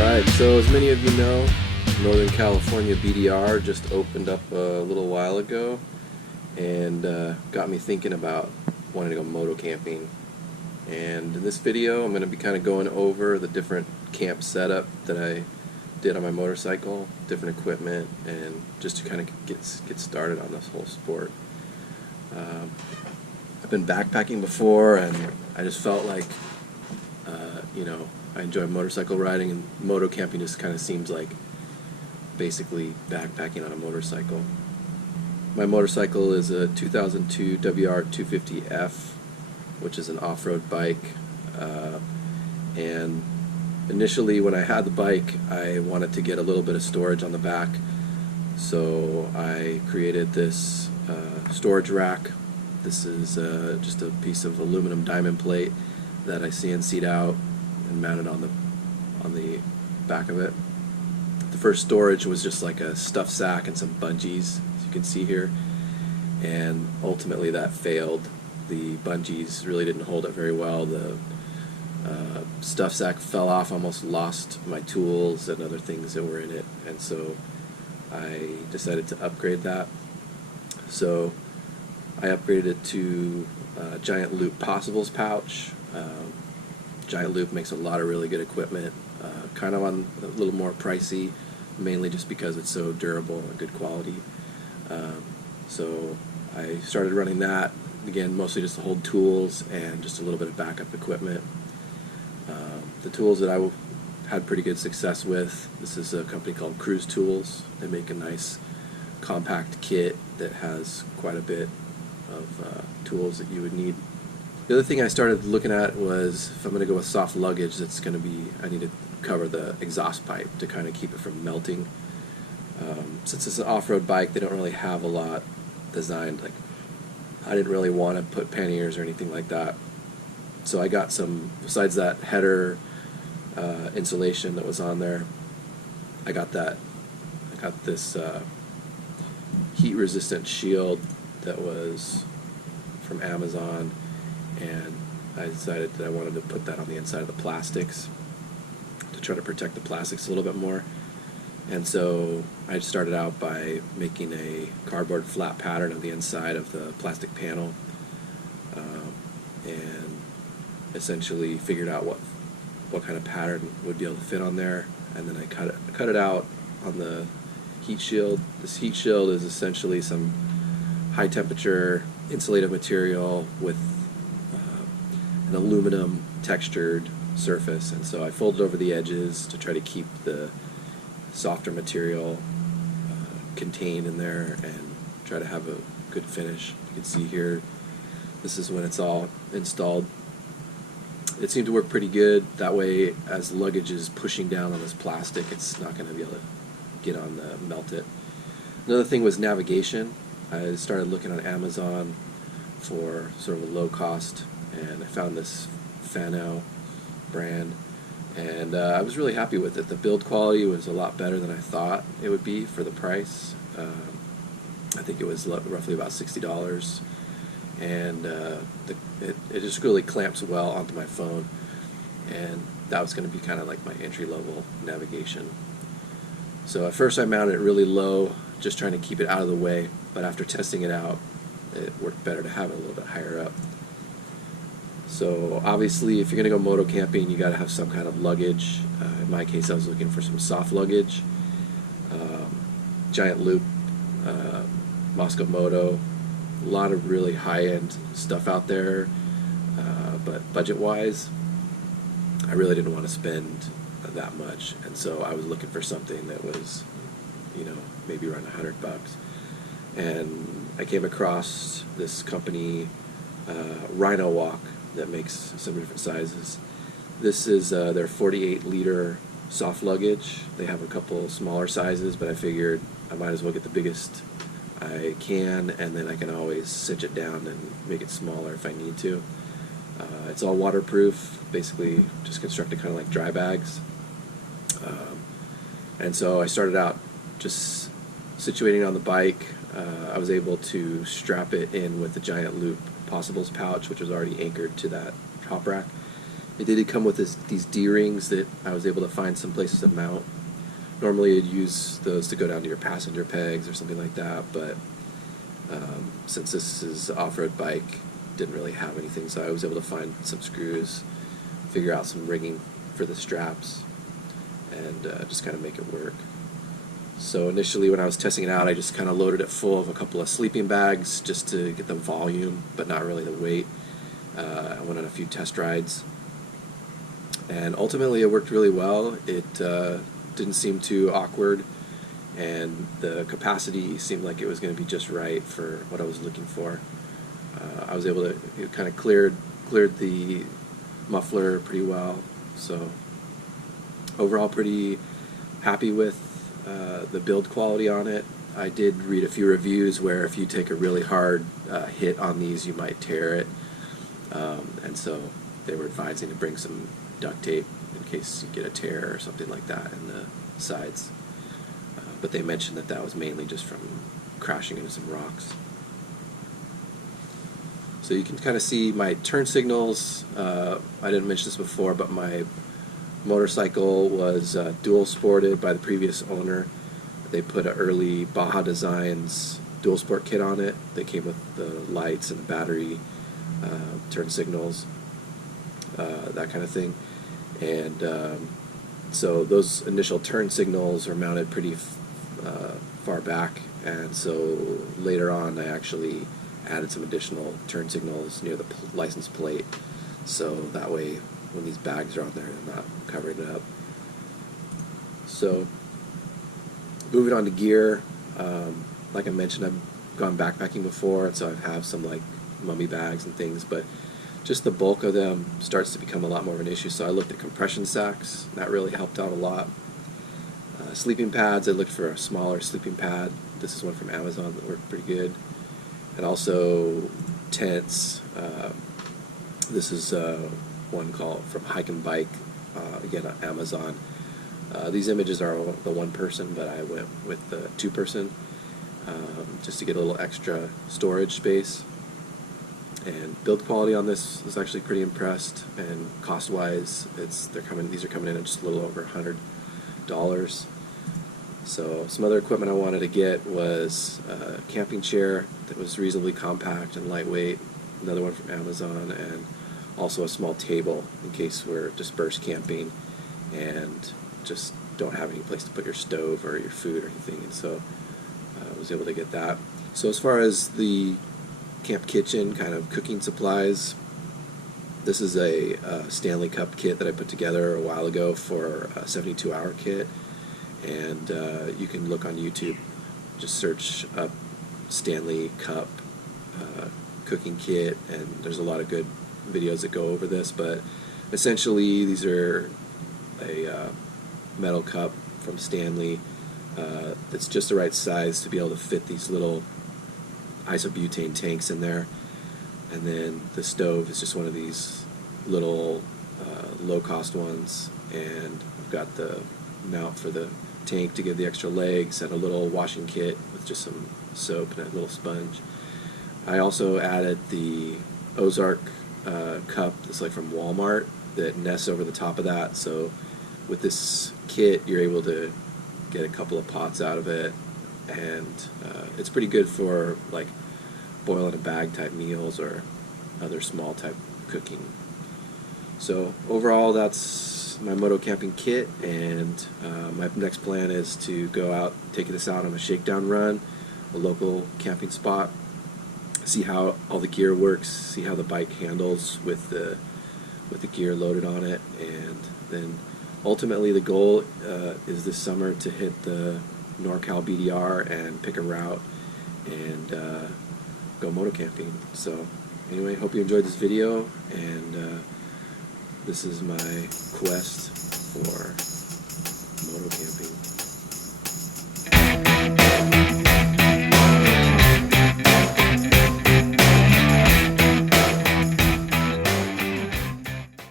Alright, so as many of you know, Northern California BDR just opened up a little while ago and got me thinking about wanting to go moto camping. And in this video I'm going to be kind of going over the different camp setup that I did on my motorcycle, different equipment, and just to kind of get started on this whole sport. I've been backpacking before and I just felt like I enjoy motorcycle riding, and moto camping just kind of seems like basically backpacking on a motorcycle. My motorcycle is a 2002 WR 250F, which is an off-road bike, and initially when I had the bike I wanted to get a little bit of storage on the back, so I created this storage rack. This is just a piece of aluminum diamond plate that I CNC'd out and mounted on the back of it. The first storage was just like a stuff sack and some bungees, as you can see here, and ultimately that failed. The bungees really didn't hold it very well. The stuff sack fell off, almost lost my tools and other things that were in it, and so I decided to upgrade that. So I upgraded it to a Giant Loop Possibles pouch. Giant Loop makes a lot of really good equipment, kind of on a little more pricey, mainly just because it's so durable and good quality. So I started running that, again, mostly just to hold tools and just a little bit of backup equipment. The tools that I had pretty good success with, this is a company called Cruise Tools. They make a nice compact kit that has quite a bit of tools that you would need. The other thing I started looking at was, if I'm going to go with soft luggage, that's going to be, I need to cover the exhaust pipe to kind of keep it from melting. Since it's an off-road bike, they don't really have a lot designed. Like, I didn't really want to put panniers or anything like that. So I got some, besides that header insulation that was on there, I got this heat-resistant shield that was from Amazon, and I decided that I wanted to put that on the inside of the plastics to try to protect the plastics a little bit more. And so I started out by making a cardboard flat pattern of the inside of the plastic panel, and essentially figured out what kind of pattern would be able to fit on there, and then I cut it out on the heat shield. This heat shield is essentially some high temperature insulative material with an aluminum textured surface, and so I folded over the edges to try to keep the softer material contained in there and try to have a good finish. You can see here, this is when it's all installed. It seemed to work pretty good. That way, as luggage is pushing down on this plastic, it's not going to be able to get on the melt it. Another thing was navigation. I started looking on Amazon for sort of a low cost, and I found this Fano brand, and I was really happy with it. The build quality was a lot better than I thought it would be for the price. I think it was roughly about $60, and it just really clamps well onto my phone, and that was going to be kind of like my entry-level navigation. So at first I mounted it really low, just trying to keep it out of the way, but after testing it out, it worked better to have it a little bit higher up. So obviously, if you're going to go moto camping, you got to have some kind of luggage. In my case, I was looking for some soft luggage. Giant Loop, Moscow Moto, a lot of really high-end stuff out there, but budget-wise, I really didn't want to spend that much, and so I was looking for something that was, maybe around $100. And I came across this company, Rhino Walk, that makes some different sizes. This is their 48-liter soft luggage. They have a couple smaller sizes, but I figured I might as well get the biggest I can, and then I can always cinch it down and make it smaller if I need to. It's all waterproof, basically just constructed kind of like dry bags. And so I started out just situating on the bike. I was able to strap it in with the Giant Loop Possibles pouch, which was already anchored to that top rack, It did come with these D-rings that I was able to find some places to mount. Normally you'd use those to go down to your passenger pegs or something like that, but since this is an off-road bike, didn't really have anything, so I was able to find some screws, figure out some rigging for the straps, and just kind of make it work. So initially when I was testing it out, I just kind of loaded it full of a couple of sleeping bags just to get the volume, but not really the weight. I went on a few test rides, and ultimately it worked really well. It didn't seem too awkward, and the capacity seemed like it was going to be just right for what I was looking for. I was able to, it kind of cleared the muffler pretty well, so overall pretty happy with the build quality on it. I did read a few reviews where if you take a really hard hit on these, you might tear it, and so they were advising to bring some duct tape in case you get a tear or something like that in the sides. But they mentioned that that was mainly just from crashing into some rocks. So you can kind of see my turn signals. I didn't mention this before, but my motorcycle was dual sported by the previous owner. They put an early Baja Designs dual sport kit on it. They came with the lights and the battery, turn signals, that kind of thing. And so those initial turn signals are mounted pretty far back, and so later on I actually added some additional turn signals near the license plate, so that way when these bags are on there, they're not covering it up. So moving on to gear, like I mentioned, I've gone backpacking before, and so I have some like mummy bags and things, but just the bulk of them starts to become a lot more of an issue, so I looked at compression sacks. That really helped out a lot. Sleeping pads, I looked for a smaller sleeping pad. This is one from Amazon that worked pretty good. And also tents. This is one called from Hike and Bike, again on Amazon. These images are the one person, but I went with the two person just to get a little extra storage space. And build quality on this is actually pretty impressed, and cost wise these are coming in at just a little over $100. So some other equipment I wanted to get was a camping chair that was reasonably compact and lightweight, another one from Amazon, and also a small table in case we're dispersed camping and just don't have any place to put your stove or your food or anything, and so I was able to get that. So as far as the camp kitchen kind of cooking supplies, this is a Stanley Cup kit that I put together a while ago for a 72-hour kit, and you can look on YouTube, just search up Stanley Cup cooking kit, and there's a lot of good videos that go over this, but essentially these are a metal cup from Stanley that's just the right size to be able to fit these little isobutane tanks in there, and then the stove is just one of these little low-cost ones, and I've got the mount for the tank to give the extra legs, and a little washing kit with just some soap and a little sponge. I also added the Ozark cup that's like from Walmart that nests over the top of that, so with this kit you're able to get a couple of pots out of it, and it's pretty good for like boil in a bag type meals or other small type cooking. So overall that's my Moto Camping kit, and my next plan is to go out, take this out on a shakedown run, a local camping spot, see how all the gear works, see how the bike handles with the gear loaded on it, and then ultimately the goal is this summer to hit the NorCal BDR and pick a route and go moto camping. So anyway, hope you enjoyed this video, and this is my quest for moto camping.